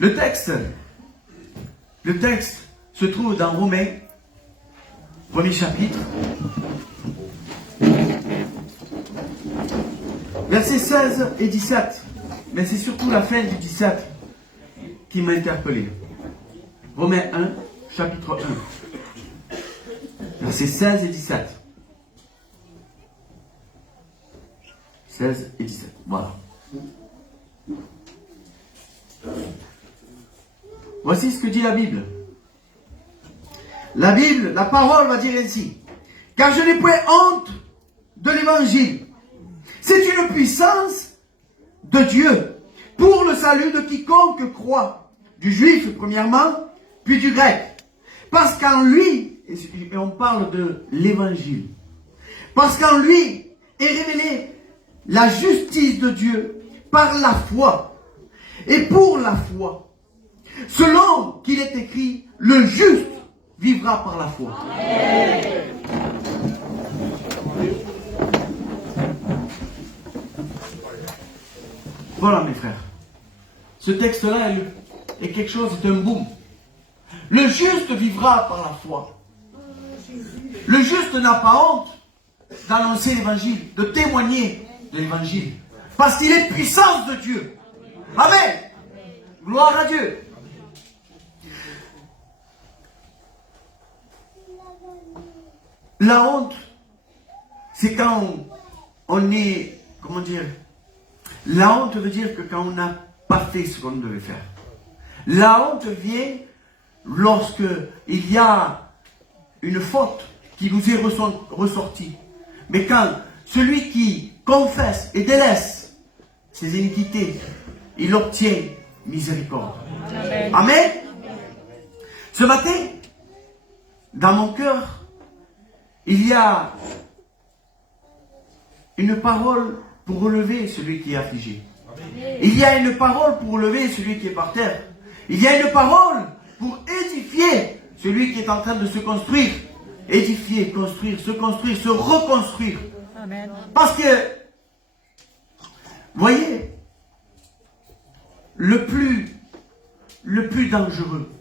Le texte se trouve dans Romains, premier chapitre, versets 16 et 17. Mais c'est surtout la fin du 17 qui m'a interpellé. Romains 1, chapitre 1, versets 16 et 17. 16 et 17, voilà. Voici ce que dit la Bible. La Bible, la parole va dire ainsi. Car je n'ai point honte de l'évangile. C'est une puissance de Dieu pour le salut de quiconque croit. Du juif premièrement, puis du grec. Parce qu'en lui, et on parle de l'évangile, parce qu'en lui est révélée la justice de Dieu par la foi. Et pour la foi, selon qu'il est écrit, le juste vivra par la foi. Amen. Voilà mes frères. Ce texte-là est quelque chose, c'est un boom. Le juste vivra par la foi. Le juste n'a pas honte d'annoncer l'évangile, de témoigner de l'évangile. Parce qu'il est puissance de Dieu. Amen. Gloire à Dieu. La honte, c'est quand on est, comment dire, la honte veut dire que quand on n'a pas fait ce qu'on devait faire. La honte vient lorsque il y a une faute qui nous est ressortie. Mais quand celui qui confesse et délaisse ses iniquités, il obtient miséricorde. Amen. Amen. Ce matin, dans mon cœur, il y a une parole pour relever celui qui est affligé. Il y a une parole pour relever celui qui est par terre. Il y a une parole pour édifier celui qui est en train de se construire. Édifier, construire, se reconstruire. Amen. Parce que, voyez, le plus dangereux,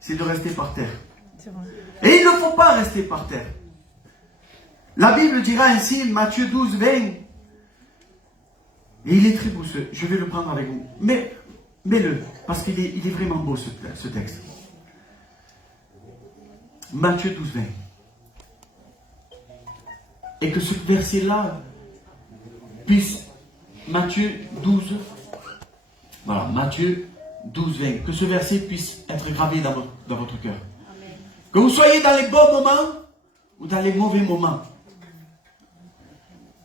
c'est de rester par terre. Et il ne faut pas rester par terre. La Bible dira ainsi, Matthieu 12, 20, et il est très beau, je vais le prendre avec vous. Mais, mets-le, parce qu'il est vraiment beau ce texte. Matthieu 12, 20. Et que ce verset-là puisse, Matthieu 12, voilà, Matthieu 12, 20, que ce verset puisse être gravé dans votre cœur. Que vous soyez dans les bons moments ou dans les mauvais moments.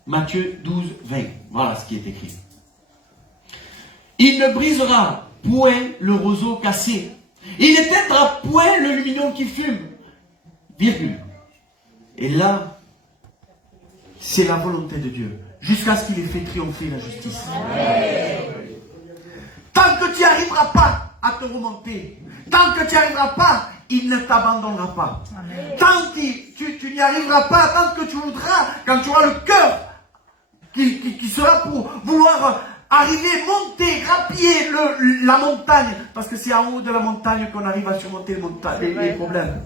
Matthieu 12, 20. Voilà ce qui est écrit. Il ne brisera point le roseau cassé. Il n'éteindra point le lumignon qui fume. Virgule. Et là, c'est la volonté de Dieu. Jusqu'à ce qu'il ait fait triompher la justice. Amen. Tant que tu n'y arriveras pas à te remonter, tant que tu n'y arriveras pas, il ne t'abandonnera pas. Amen. Tant que tu n'y arriveras pas, tant que tu voudras, quand tu auras le cœur qui sera pour vouloir arriver, monter, grappiller la montagne, parce que c'est en haut de la montagne qu'on arrive à surmonter les problèmes.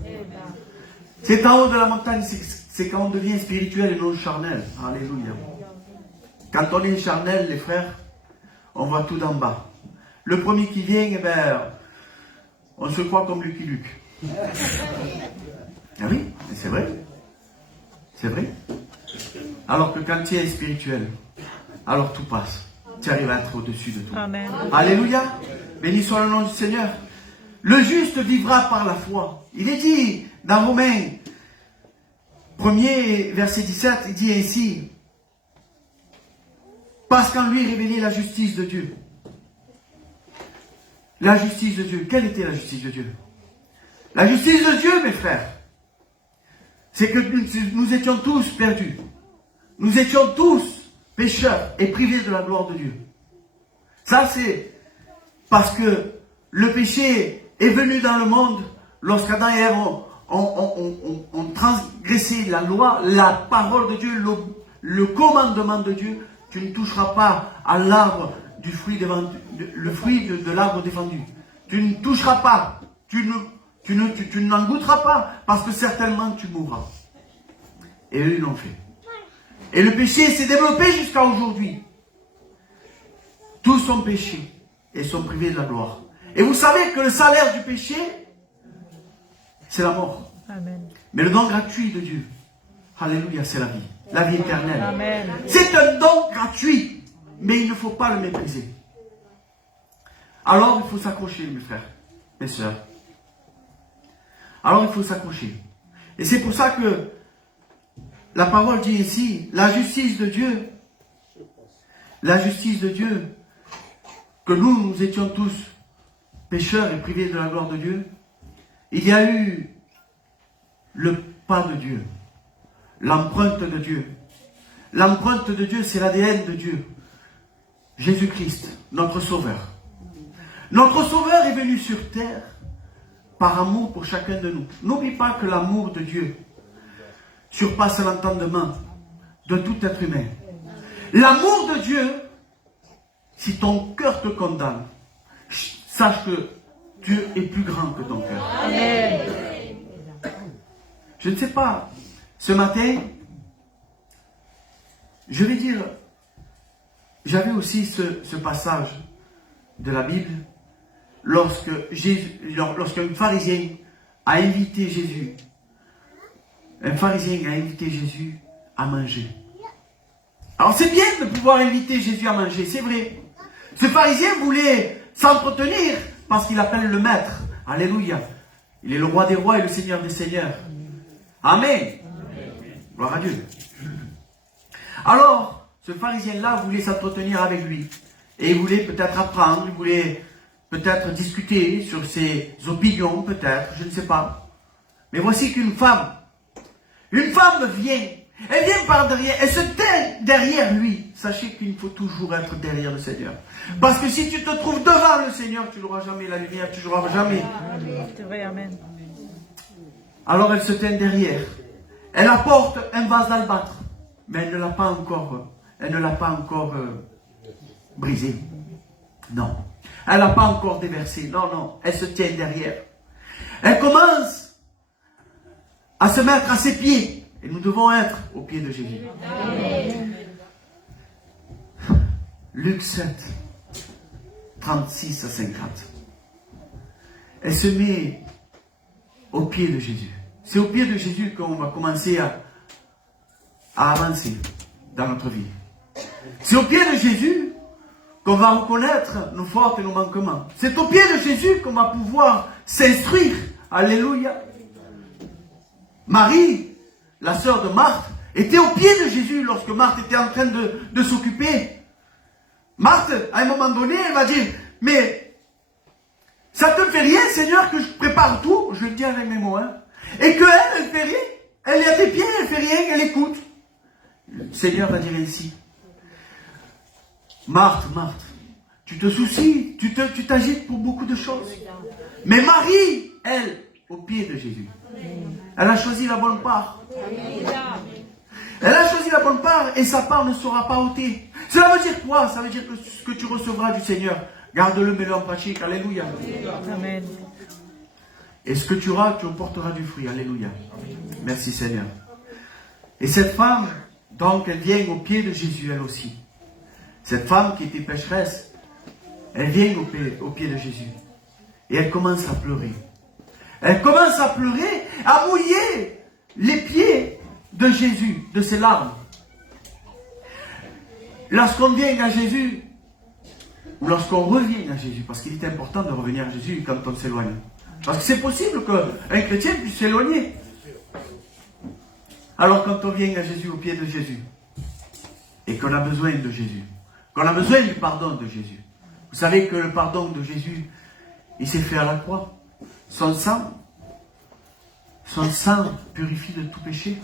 C'est en haut de la montagne, c'est quand on devient spirituel et non charnel. Alléluia. Quand on est charnel, les frères, on voit tout d'en bas. Le premier qui vient, eh ben, on se croit comme Lucky Luke. Ah oui, c'est vrai. C'est vrai. Alors que quand tu es spirituel, alors tout passe. Tu arrives à être au-dessus de tout. Amen. Alléluia. Béni soit le nom du Seigneur. Le juste vivra par la foi. Il est dit dans Romains 1er verset 17, il dit ainsi. Parce qu'en lui est révélée la justice de Dieu. La justice de Dieu. Quelle était la justice de Dieu? La justice de Dieu, mes frères, c'est que nous étions tous perdus. Nous étions tous pécheurs et privés de la gloire de Dieu. Ça, c'est parce que le péché est venu dans le monde lorsqu'Adam et Ève ont transgressé la loi, la parole de Dieu, le commandement de Dieu. Tu ne toucheras pas à l'arbre du fruit le fruit de l'arbre défendu. Tu ne toucheras pas, tu n'en goûteras pas, parce que certainement tu mourras. Et eux, ils l'ont fait. Et le péché s'est développé jusqu'à aujourd'hui. Tous ont péché et sont privés de la gloire. Et vous savez que le salaire du péché, c'est la mort. Amen. Mais le don gratuit de Dieu, alléluia, c'est la vie éternelle. Amen. C'est un don gratuit, mais il ne faut pas le mépriser. Alors il faut s'accrocher, mes frères, mes sœurs. Alors il faut s'accrocher. Et c'est pour ça que la parole dit ici, la justice de Dieu, que nous étions tous pécheurs et privés de la gloire de Dieu, il y a eu le pas de Dieu, l'empreinte de Dieu. L'empreinte de Dieu, c'est l'ADN de Dieu. Jésus-Christ, notre Sauveur. Notre Sauveur est venu sur terre par amour pour chacun de nous. N'oublie pas que l'amour de Dieu surpasse l'entendement de tout être humain. L'amour de Dieu, si ton cœur te condamne, sache que Dieu est plus grand que ton cœur. Amen. Je ne sais pas, ce matin, je vais dire, j'avais aussi ce passage de la Bible, lorsqu'un pharisien a invité Jésus, à manger. Alors c'est bien de pouvoir inviter Jésus à manger, c'est vrai. Ce pharisien voulait s'entretenir parce qu'il appelle le maître. Alléluia. Il est le roi des rois et le seigneur des seigneurs. Amen. Gloire à Dieu. Alors, ce pharisien-là voulait s'entretenir avec lui. Et il voulait peut-être apprendre, il voulait peut-être discuter sur ses opinions, peut-être, je ne sais pas. Mais voici qu'une femme vient. Elle vient par derrière, elle se tait derrière lui. Sachez qu'il faut toujours être derrière le Seigneur. Parce que si tu te trouves devant le Seigneur, tu n'auras jamais la lumière, tu n'auras jamais. C'est vrai, amen. Alors elle se tient derrière. Elle apporte un vase d'albâtre. Mais elle ne l'a pas encore brisé. Non. Elle n'a pas encore déversé. Non. Elle se tient derrière. Elle commence à se mettre à ses pieds. Et nous devons être aux pieds de Jésus. Amen. Luc 7, 36 à 50. Elle se met aux pieds de Jésus. C'est aux pieds de Jésus qu'on va commencer à avancer dans notre vie. C'est aux pieds de Jésus qu'on va reconnaître nos fautes et nos manquements. C'est aux pieds de Jésus qu'on va pouvoir s'instruire. Alléluia. Marie, la sœur de Marthe, était aux pieds de Jésus lorsque Marthe était en train de s'occuper. Marthe, à un moment donné, elle va dire, mais ça te fait rien, Seigneur, que je prépare tout? Je le dis avec mes mots, hein. Et qu'elle, elle fait rien. Elle est à tes pieds, elle fait rien, elle écoute. Le Seigneur va dire ainsi. Marthe, tu te soucies, tu t'agites pour beaucoup de choses. Mais Marie, elle, aux pieds de Jésus. Elle a choisi la bonne part. Elle a choisi la bonne part et sa part ne sera pas ôtée. Cela veut dire quoi? Ça veut dire que ce que tu recevras du Seigneur, garde-le, mets-le en pratique. Alléluia. Amen. Et ce que tu auras, tu porteras du fruit. Alléluia. Merci Seigneur. Et cette femme, donc, elle vient aux pieds de Jésus, elle aussi. Cette femme qui était pécheresse, elle vient aux pieds de Jésus. Et elle commence à pleurer. Elle commence à pleurer, à mouiller les pieds de Jésus, de ses larmes. Lorsqu'on vient à Jésus, ou lorsqu'on revient à Jésus, parce qu'il est important de revenir à Jésus quand on s'éloigne. Parce que c'est possible qu'un chrétien puisse s'éloigner. Alors quand on vient à Jésus, aux pieds de Jésus, et qu'on a besoin de Jésus, qu'on a besoin du pardon de Jésus. Vous savez que le pardon de Jésus, il s'est fait à la croix. Son sang purifie de tout péché.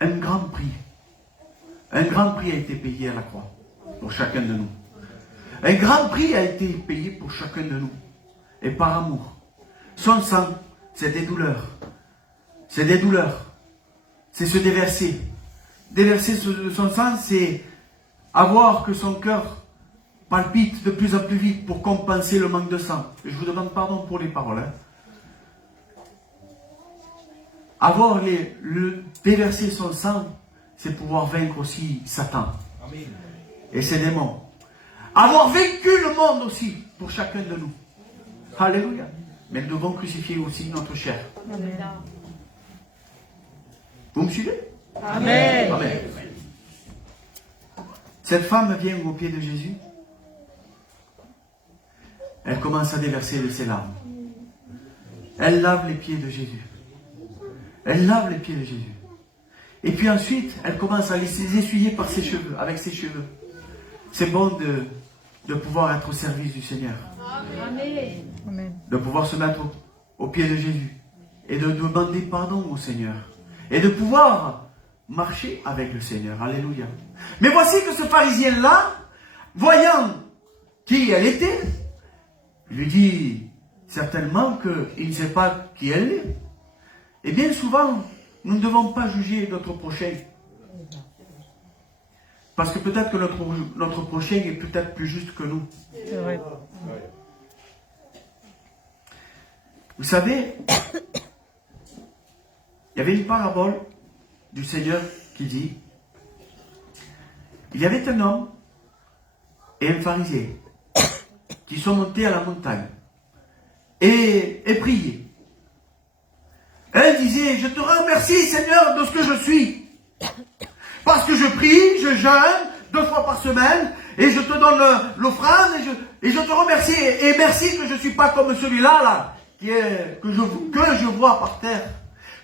Un grand prix a été payé à la croix pour chacun de nous. Un grand prix a été payé pour chacun de nous. Et par amour. Son sang, c'est des douleurs. C'est des douleurs. C'est se déverser déverser son sang, c'est avoir que son cœur palpite de plus en plus vite pour compenser le manque de sang. Et je vous demande pardon pour les paroles. Hein. Déverser son sang, c'est pouvoir vaincre aussi Satan. Amen. Et ses démons. Avoir vaincu le monde aussi, pour chacun de nous. Alléluia. Mais nous devons crucifier aussi notre chair. Amen. Vous me suivez? Amen. Amen. Cette femme vient au pied de Jésus. Elle commence à déverser de ses larmes. Elle lave les pieds de Jésus. Elle lave les pieds de Jésus. Et puis ensuite, elle commence à les essuyer par ses cheveux, avec ses cheveux. C'est bon de pouvoir être au service du Seigneur. Amen. De pouvoir se mettre au pied de Jésus. Et de demander pardon au Seigneur. Et de pouvoir marcher avec le Seigneur. Alléluia. Mais voici que ce pharisien-là, voyant qui elle était, il lui dit certainement qu'il ne sait pas qui elle est. Et bien souvent, nous ne devons pas juger notre prochain. Parce que peut-être que notre prochain est peut-être plus juste que nous. C'est vrai. Vous savez, il y avait une parabole du Seigneur qui dit, il y avait un homme et un pharisien qui sont montés à la montagne et priaient. Un disait, je te remercie Seigneur de ce que je suis. Parce que je prie, je jeûne 2 fois par semaine et je te donne l'offrande et je te remercie. Et merci que je ne suis pas comme celui-là, là, que je vois par terre,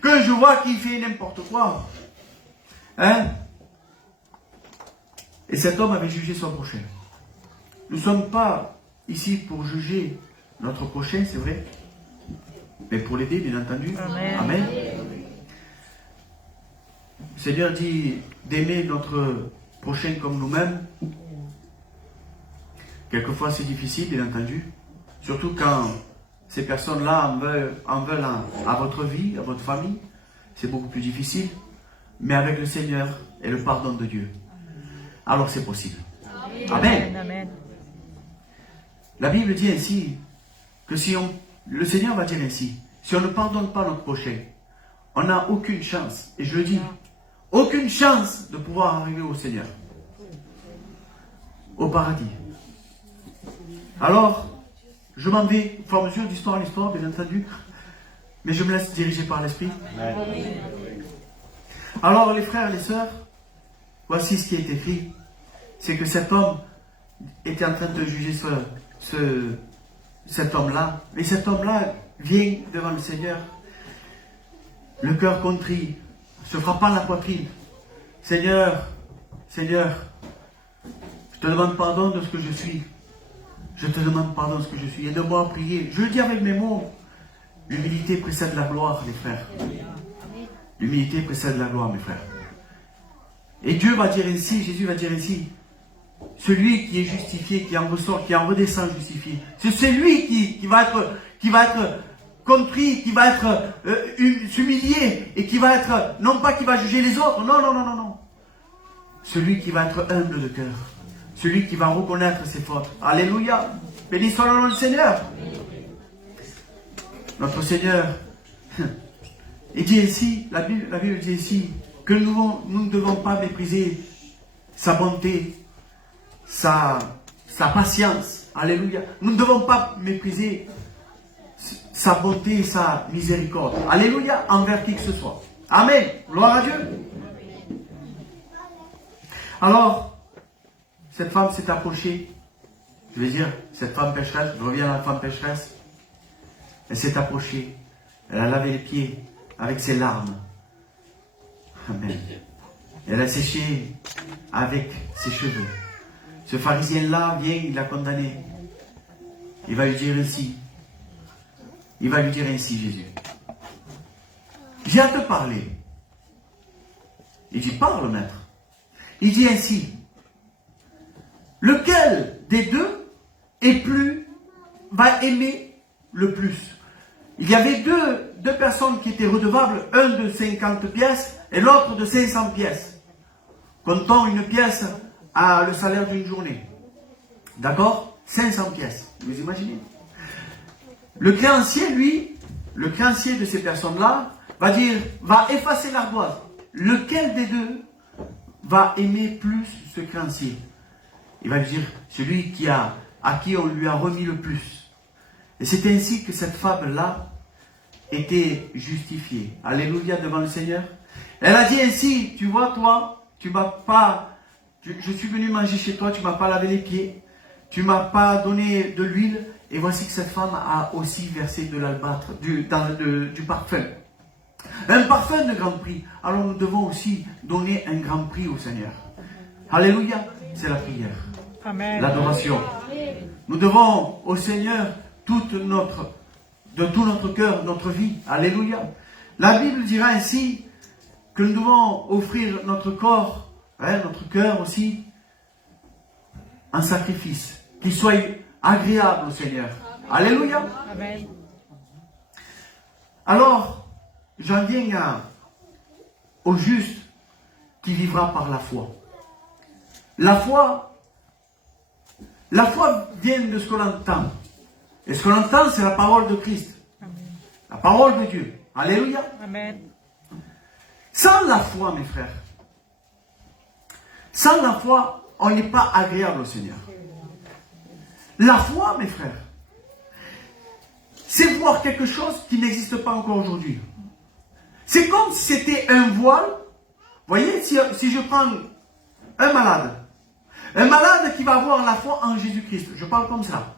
que je vois qui fait n'importe quoi. Hein? Et cet homme avait jugé son prochain. Nous ne sommes pas ici pour juger notre prochain, c'est vrai, mais pour l'aider, bien entendu. Amen. Amen. Le Seigneur dit d'aimer notre prochain comme nous-mêmes. Quelquefois c'est difficile, bien entendu. Surtout quand ces personnes-là en veulent à votre vie, à votre famille. C'est beaucoup plus difficile. Mais avec le Seigneur et le pardon de Dieu, alors c'est possible. Amen. Amen. La Bible dit ainsi que le Seigneur va dire ainsi, si on ne pardonne pas notre prochain, on n'a aucune chance, et je le dis, aucune chance de pouvoir arriver au Seigneur, au paradis. Alors, je m'en vais au fur et à mesure d'histoire en histoire, bien entendu, mais je me laisse diriger par l'Esprit. Alors, les frères et les sœurs, voici ce qui est écrit, c'est que cet homme était en train de juger cet homme-là, et cet homme-là vient devant le Seigneur, le cœur contrit, se frappant la poitrine. Seigneur, Seigneur, je te demande pardon de ce que je suis. Je te demande pardon de ce que je suis. Aide-moi à prier. Je le dis avec mes mots. L'humilité précède la gloire, les frères. L'humilité précède la gloire, mes frères. Et Dieu va dire ainsi, Jésus va dire ainsi, celui qui est justifié, qui en ressort, qui en redescend justifié, c'est celui qui va être contrit, qui va être s'humilier et qui va être, non pas qui va juger les autres, non. Celui qui va être humble de cœur, celui qui va reconnaître ses fautes. Alléluia, béni soit le nom du Seigneur. Notre Seigneur, il dit ainsi, la Bible dit ainsi, que nous ne devons pas mépriser sa bonté, sa patience. Alléluia. Nous ne devons pas mépriser sa bonté et sa miséricorde. Alléluia, envers qui que ce soit. Amen. Gloire à Dieu. Alors, cette femme s'est approchée. Je vais dire, cette femme pécheresse, je reviens à la femme pécheresse. Elle s'est approchée. Elle a lavé les pieds avec ses larmes. Amen. Elle a séché avec ses cheveux. Ce pharisien-là vient, il l'a condamné. Il va lui dire ainsi. Il va lui dire ainsi, Jésus. Viens te parler. Il dit, parle, maître. Il dit ainsi. Lequel des deux va aimer le plus? Il y avait deux personnes qui étaient redevables, un de 50 pièces et l'autre de 500 pièces. Comptons une pièce à le salaire d'une journée. D'accord? 500 pièces. Vous imaginez? Le créancier, lui, le créancier de ces personnes-là, va effacer l'ardoise. Lequel des deux va aimer plus ce créancier? Il va dire, celui à qui on lui a remis le plus. Et c'est ainsi que cette femme-là était justifiée. Alléluia devant le Seigneur. Elle a dit ainsi, tu vois, toi, tu m'as pas, je suis venu manger chez toi, tu m'as pas lavé les pieds, tu m'as pas donné de l'huile, et voici que cette femme a aussi versé de l'albâtre, du parfum. Un parfum de grand prix. Alors nous devons aussi donner un grand prix au Seigneur. Alléluia, c'est la prière. Amen. L'adoration. Nous devons au Seigneur de tout notre cœur, notre vie. Alléluia. La Bible dira ainsi que nous devons offrir notre corps, notre cœur aussi, en sacrifice, qu'il soit agréable au Seigneur. Alléluia. Amen. Alors, j'en viens au juste qui vivra par la foi. La foi vient de ce qu'on entend. Et ce qu'on entend, c'est la parole de Christ. Amen. La parole de Dieu. Alléluia. Amen. Sans la foi, mes frères, sans la foi, on n'est pas agréable au Seigneur. La foi, mes frères, c'est voir quelque chose qui n'existe pas encore aujourd'hui. C'est comme si c'était un voile. Vous voyez, si je prends un malade qui va avoir la foi en Jésus-Christ, je parle comme ça.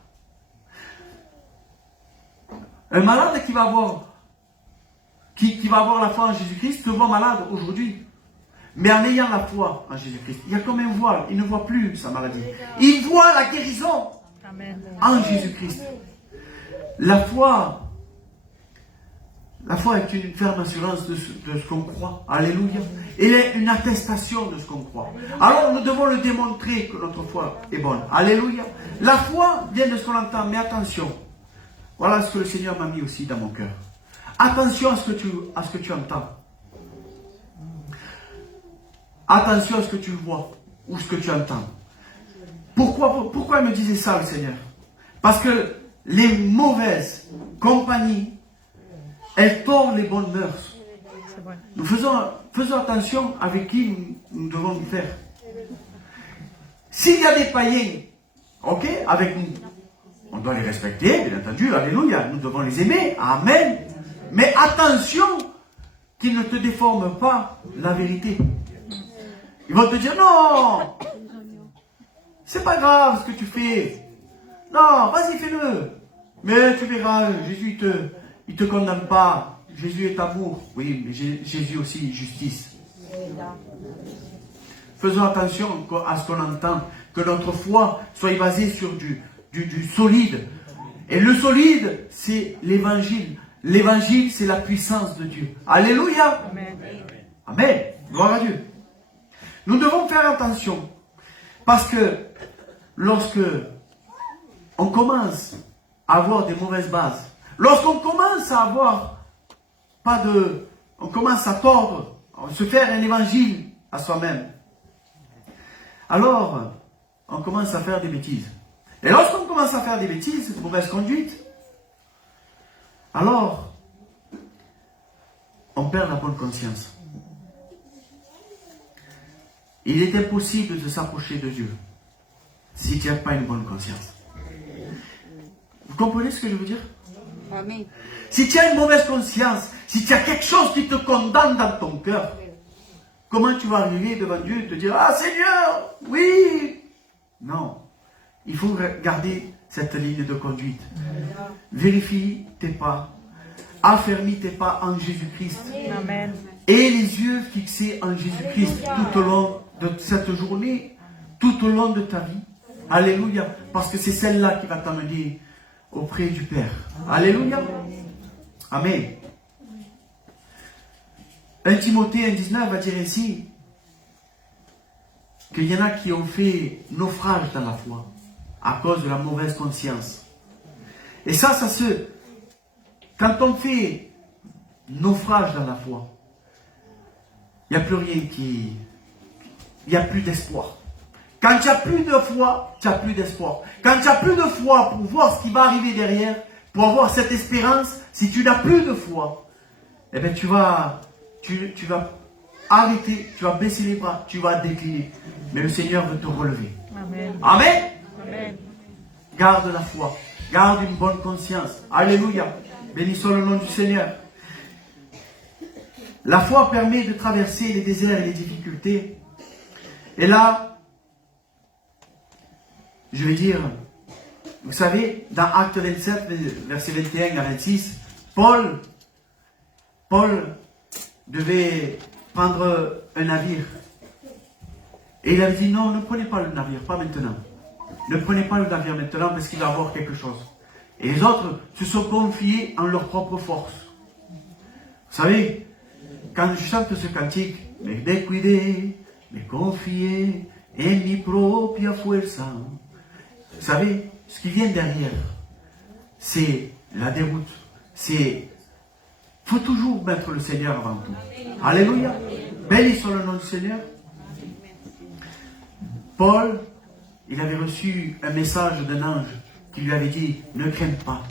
Un malade qui va avoir la foi en Jésus-Christ se voit malade aujourd'hui. Mais en ayant la foi en Jésus-Christ, il y a comme un voile, il ne voit plus sa maladie. Il voit la guérison Amen. en Jésus-Christ. La foi est une ferme assurance de ce qu'on croit. Alléluia. Elle est une attestation de ce qu'on croit. Alors nous devons le démontrer que notre foi est bonne. Alléluia. La foi vient de ce qu'on entend, mais attention. Voilà ce que le Seigneur m'a mis aussi dans mon cœur. Attention à ce que tu entends. Attention à ce que tu vois ou ce que tu entends. Pourquoi il me disait ça, le Seigneur? Parce que les mauvaises compagnies, elles tournent les bonnes mœurs. C'est vrai. Nous faisons attention avec qui nous devons nous faire. S'il y a des païens, ok, avec nous, on doit les respecter, bien entendu, alléluia, nous devons les aimer, amen. Mais attention qu'ils ne te déforment pas la vérité. Ils vont te dire, non, c'est pas grave ce que tu fais. Non, vas-y, fais-le. Mais tu verras, Jésus, il te condamne pas. Jésus est amour. Oui, mais Jésus aussi, justice. Faisons attention à ce qu'on entend. Que notre foi soit basée sur du solide. Et le solide, c'est l'évangile. L'évangile, c'est la puissance de Dieu. Alléluia. Amen. Amen. Gloire à Dieu. Nous devons faire attention. Parce que lorsque on commence à avoir des mauvaises bases, lorsqu'on commence à avoir on commence à tordre, à se faire un évangile à soi-même, alors on commence à faire des bêtises. Et lorsqu'on commence à faire des bêtises, de mauvaise conduite, alors on perd la bonne conscience. Il est impossible de s'approcher de Dieu si tu n'as pas une bonne conscience. Vous comprenez ce que je veux dire? Amen. Si tu as une mauvaise conscience, si tu as quelque chose qui te condamne dans ton cœur, comment tu vas arriver devant Dieu et te dire, ah Seigneur, oui. Non. Il faut garder cette ligne de conduite. Vérifie tes pas. Affermis tes pas en Jésus-Christ. Amen. Et les yeux fixés en Jésus-Christ tout au long de cette journée, tout au long de ta vie. Alléluia. Parce que c'est celle-là qui va t'amener auprès du Père. Alléluia. Amen. 1 Timothée 1,19 va dire ainsi qu'il y en a qui ont fait naufrage dans la foi à cause de la mauvaise conscience. Et ça quand on fait naufrage dans la foi, il n'y a plus rien il n'y a plus d'espoir. Quand tu n'as plus de foi, tu n'as plus d'espoir. Quand tu n'as plus de foi pour voir ce qui va arriver derrière, pour avoir cette espérance, si tu n'as plus de foi, eh bien tu vas arrêter, tu vas baisser les bras, tu vas décliner. Mais le Seigneur veut te relever. Amen. Amen. Amen. Garde la foi, garde une bonne conscience. Alléluia. Bénissons le nom du Seigneur. La foi permet de traverser les déserts et les difficultés. Et là, je vais dire, vous savez, dans Acte 27, versets 21 à 26, Paul devait prendre un navire. Et il avait dit, non, ne prenez pas le navire, pas maintenant. Ne prenez pas le navire maintenant parce qu'il va avoir quelque chose. Et les autres se sont confiés en leur propre force. Vous savez, quand je chante ce cantique, me descuidé, me confié, en mi propia fuerza. Vous savez, ce qui vient derrière, c'est la déroute. Il faut toujours mettre le Seigneur avant tout. Alléluia. Bénissons le nom du Seigneur. Paul, il avait reçu un message d'un ange qui lui avait dit, ne crains pas.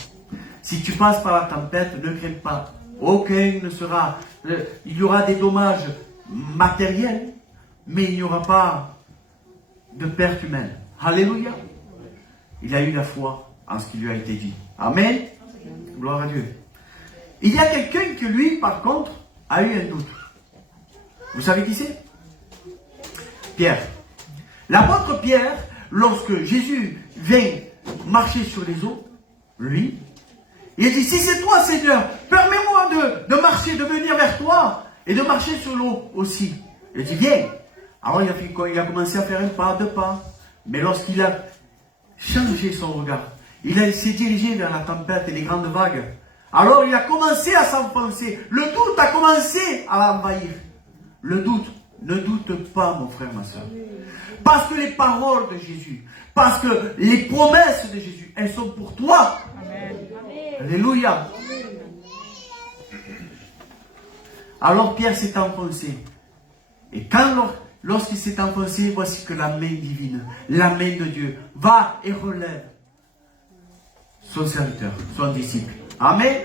Si tu passes par la tempête, ne crains pas. Aucun ne sera... il y aura des dommages matériels, mais il n'y aura pas de perte humaine. Alléluia. Il a eu la foi en ce qui lui a été dit. Amen. Gloire à Dieu. Il y a quelqu'un qui, lui, par contre, a eu un doute. Vous savez qui c'est? Pierre. L'apôtre Pierre, lorsque Jésus vient marcher sur les eaux, lui, il a dit, si c'est toi, Seigneur, permets-moi de marcher, de venir vers toi et de marcher sur l'eau aussi. Il a dit, viens. Alors il a commencé à faire un pas, deux pas. Mais lorsqu'il a changé son regard, il s'est dirigé vers la tempête et les grandes vagues. Alors il a commencé à s'enfoncer. Le doute a commencé à l'envahir. Le doute, ne doute pas, mon frère, ma soeur. Parce que les paroles de Jésus, parce que les promesses de Jésus, elles sont pour toi. Amen. Alléluia. Alors Pierre s'est enfoncé. Et lorsqu'il s'est enfoncé, voici que la main divine, la main de Dieu, va et relève son serviteur, son disciple. Amen.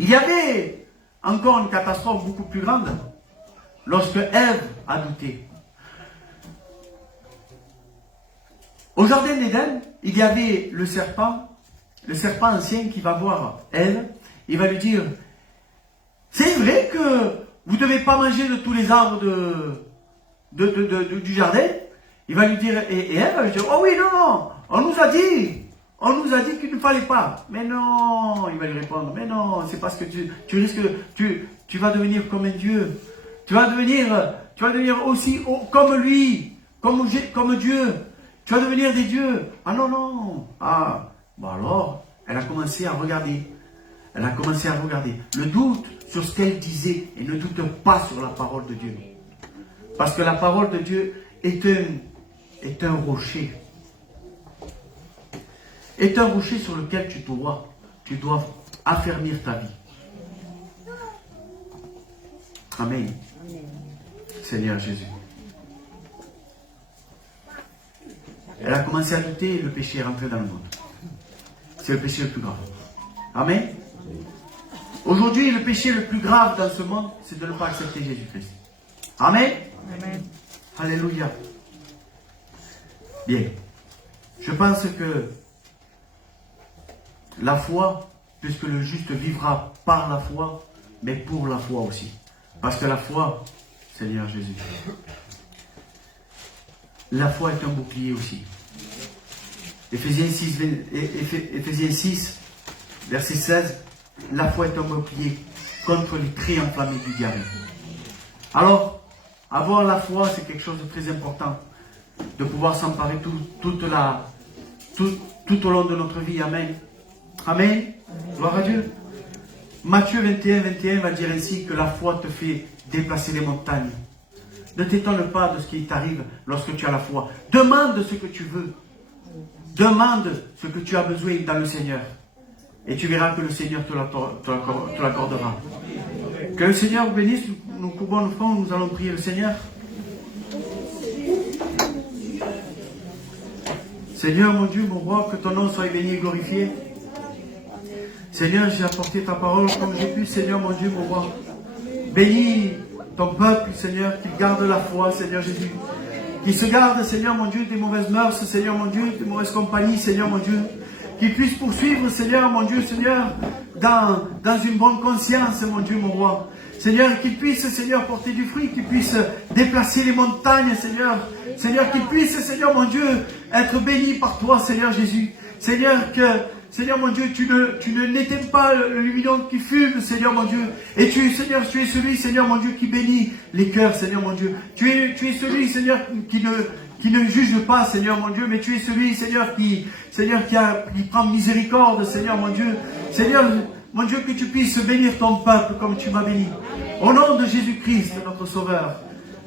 Il y avait encore une catastrophe beaucoup plus grande lorsque Ève a douté. Au jardin d'Éden, il y avait le serpent ancien qui va voir Ève. Il va lui dire, c'est vrai que vous ne devez pas manger de tous les arbres du jardin. Il va lui dire, et Ève va lui dire, oh oui, non, on nous a dit qu'il ne fallait pas. Mais non, il va lui répondre, mais non, c'est parce que tu risques, tu vas devenir comme un Dieu. Tu vas devenir aussi comme lui, comme Dieu. Tu vas devenir des dieux. Ah non, non. Ah, bon alors, elle a commencé à regarder. Elle a commencé à regarder. Le doute sur ce qu'elle disait et ne doute pas sur la parole de Dieu. Parce que la parole de Dieu est un rocher. Est un rocher sur lequel tu dois affermir ta vie. Amen. Seigneur Jésus. Elle a commencé à douter et le péché est rentré dans le monde. C'est le péché le plus grave. Amen. Aujourd'hui, le péché le plus grave dans ce monde, c'est de ne pas accepter Jésus-Christ. Amen. Amen. Alléluia. Bien. Je pense que la foi, puisque le juste vivra par la foi, mais pour la foi aussi. Parce que la foi, Seigneur Jésus, la foi est un bouclier aussi. Éphésiens 6, verset 16, la foi est un bouclier contre les cris enflammés du diable. Alors, avoir la foi, c'est quelque chose de très important. De pouvoir s'emparer tout au long de notre vie. Amen. Amen. Gloire à Dieu. Matthieu 21 va dire ainsi que la foi te fait déplacer les montagnes. Ne t'étonne pas de ce qui t'arrive lorsque tu as la foi. Demande ce que tu veux. Demande ce que tu as besoin dans le Seigneur. Et tu verras que le Seigneur te l'accordera. Que le Seigneur vous bénisse. Nous courbons nos fronts, nous allons prier le Seigneur. Seigneur, mon Dieu, mon roi, que ton nom soit béni et glorifié. Seigneur, j'ai apporté ta parole comme j'ai pu, Seigneur, mon Dieu, mon roi. Bénis ton peuple, Seigneur, qu'il garde la foi, Seigneur Jésus. Qu'il se garde, Seigneur, mon Dieu, des mauvaises mœurs, Seigneur, mon Dieu, des mauvaises compagnies, Seigneur, mon Dieu. Qu'il puisse poursuivre, Seigneur, mon Dieu, Seigneur, dans une bonne conscience, mon Dieu, mon roi. Seigneur, qu'il puisse, Seigneur, porter du fruit, qu'il puisse déplacer les montagnes, Seigneur. Seigneur, qu'il puisse, Seigneur, mon Dieu, être béni par toi, Seigneur Jésus. Seigneur, Seigneur, mon Dieu, tu n'éteins pas le luminol qui fume, Seigneur, mon Dieu. Et Seigneur, tu es celui, Seigneur, mon Dieu, qui bénit les cœurs, Seigneur, mon Dieu. Tu es celui, Seigneur, qui ne juge pas, Seigneur, mon Dieu, mais tu es celui, Seigneur, qui prend miséricorde, Seigneur, mon Dieu. Seigneur, mon Dieu, que tu puisses bénir ton peuple comme tu m'as béni. Au nom de Jésus-Christ, notre Sauveur.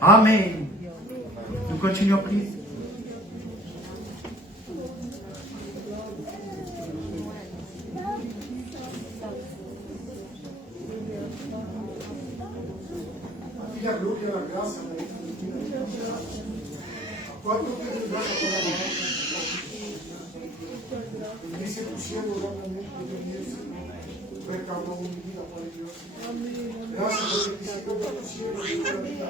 Amen. Nous continuons à prier. La gloria, la gracia, la vida. ¿Cuántos quieren dar la palabra? Dice tu siervo grandemente de mi recaudó mi vida por Dios. Gracias por el principio de tu siervo y por la vida.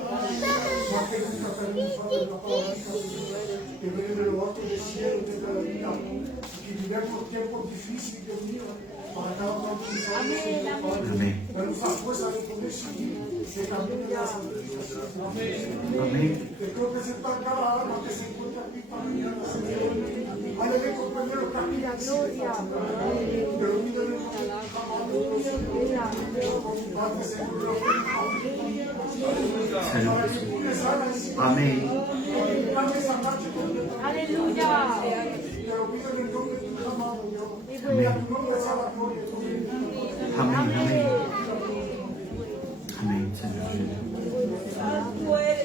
Más que nunca tenemos de la palabra que viene de lo alto del cielo de la vida. Que vivemos tiempos difíciles, Dios mío, para cada uno de nosotros, Señor Padre. Danos la fuerza de poder seguir el camino de la santificación. Amén. Que creo que sepa cada alma que se encuentra aquí para mañana, Señor. Hágale comprender los caminos de gloria. Que los niños de Amén. Aleluya. Te lo pido en el nombre de tu amado Dios. Que a tu nombre sea la gloria. Amén, amén. Amén, Señor Jesús.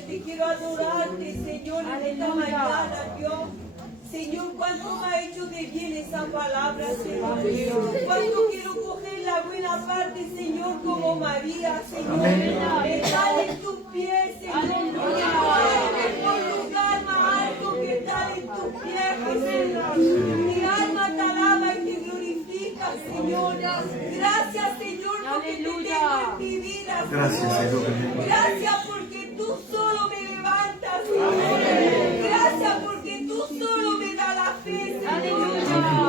Te quiero adorarte, Señor, en esta mañana, Dios. Señor, cuánto me ha hecho de bien esa palabra, Señor. Cuánto quiero coger la buena parte, Señor, como María, Señor. Estar en tus pies, Señor. El lugar más alto que está en tus pies, Señor. Mi alma te alaba y te glorifica, Señor. Gracias, Señor, porque te tengo en mi vida, Señor. Gracias, Señor. Gracias porque tú solo me levantas, Señor. Gracias porque tú solo me das la fe, Señor.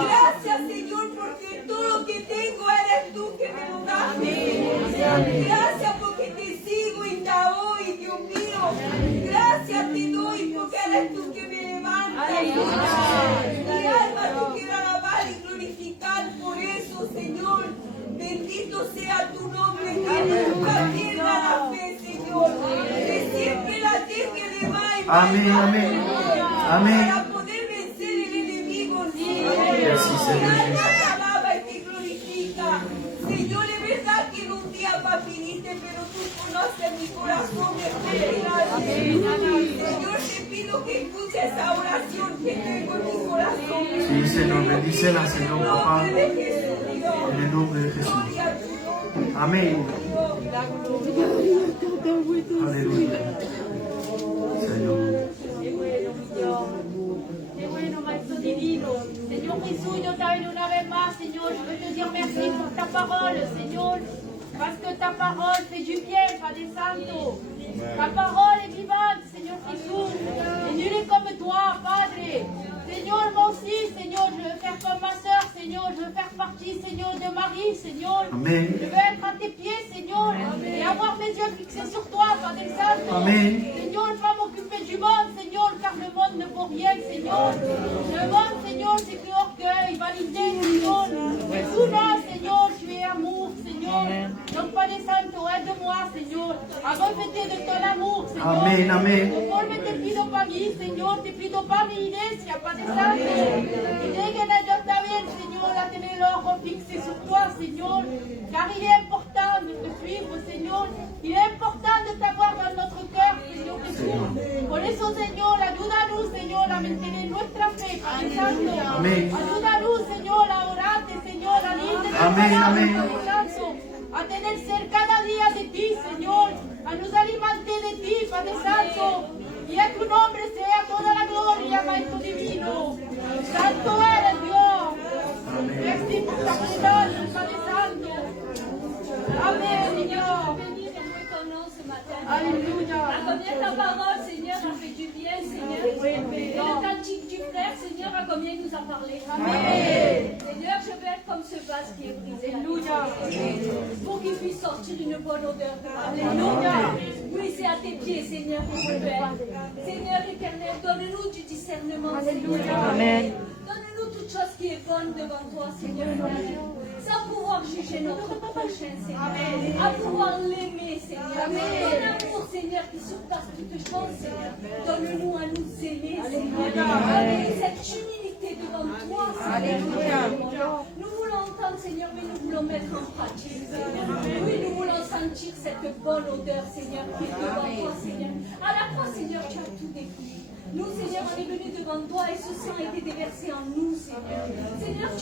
Gracias, Señor, porque todo lo que tengo eres tú que me lo das, Señor. Gracias porque te sigo y te doy, Dios mío. Gracias te doy porque eres tú que me levantas, Señor. Mi alma te quiero alabar y glorificar por eso, Señor. Bendito sea tu nombre, que nunca pierda la fe, Señor. Que siempre la tenga de más. Amén, amén. Amén. Para poder vencer el enemigo, Señor. Gracias, Señor. Mi alma te alaba y te glorifica. Señor, es verdad que en un día más viniste, pero tú conoces mi corazón de Señor, te pido que escuches esa oración que tengo en mi corazón. Sí, Señor, bendícela, Señor, papá. En el nombre de Jesús, Dios. En el nombre de Jesús. Gloria a tu nombre. Amén. Aleluya. Señor. Qué bueno, mi Dios. Qué bueno, Maestro Divino. Señor Jesús, yo t'appelle una vez más, Señor. Je veux te dire merci pour ta parole, Señor. Parce que ta parole fait du bien, Padre Santo. Ta parole est vivante, Señor Jesús. Et nul est comme toi, Padre. Seigneur, moi aussi, Seigneur, je veux faire comme ma soeur, Seigneur. Je veux faire partie, Seigneur, de Marie, Seigneur. Amen. Je veux être à tes pieds, Seigneur. Et avoir mes yeux fixés sur toi, Padre Santo. Amen. Seigneur, ne pas m'occuper du monde, Seigneur, car le monde ne vaut rien, Seigneur. Le monde, Seigneur, c'est que orgueil, vanité, Seigneur. Mais tout là, Seigneur, tu es amour, Seigneur. Donc, Padre Santo, aide-moi, Seigneur, a revêtir de ton amour, Seigneur. Amen, amen. Conforme te pido para mí, Señor, te pido para mi iglesia, Padre Santo. Que lleguen ellos también, Señor, a tener el ojo fixé sur toi, Señor. Car il est important de te suivre, Señor. Il est important de t'avoir dans notre cœur, Señor Jesús. Por eso, Señor, ayúdanos, Señor, a mantener nuestra fe, Padre Santo. Amén. Ayúdanos, Señor, a orarte, Señor, a leerte la Amén, palabra, amén. Padre Santo. A tener ser cada día de ti, Señor. A nos alimentar de ti, Padre Santo. Y a tu nombre sea toda la gloria, Maestro Divino. À combien ta parole, Seigneur, a fait du bien, Seigneur. Et le cantique du frère, Seigneur, à combien il nous a parlé. Seigneur, je veux être comme ce vase qui est brisé. Alléluia. Pour qu'il puisse sortir une bonne odeur. Alléluia. Oui, c'est à tes pieds, Seigneur, que je veux être. Seigneur éternel, donne-nous du discernement, Seigneur. Amen. Donne-nous toute chose qui est bonne devant toi, Seigneur. Sans pouvoir juger notre prochain, Seigneur. À pouvoir l'aimer, Seigneur. Ton amour, Seigneur, qui surpasse toute chose, Seigneur. Donne-nous à nous aimer, Seigneur. Avec cette humilité devant toi, Seigneur. Nous voulons entendre, Seigneur, mais nous voulons mettre en pratique, Seigneur. Oui, nous voulons sentir cette bonne odeur, Seigneur, qui est devant toi, Seigneur. À la croix, Seigneur, tu as tout détruit. Nous, Seigneur, on est venus devant toi et ce sang a été déversé en nous, Seigneur. Seigneur, tu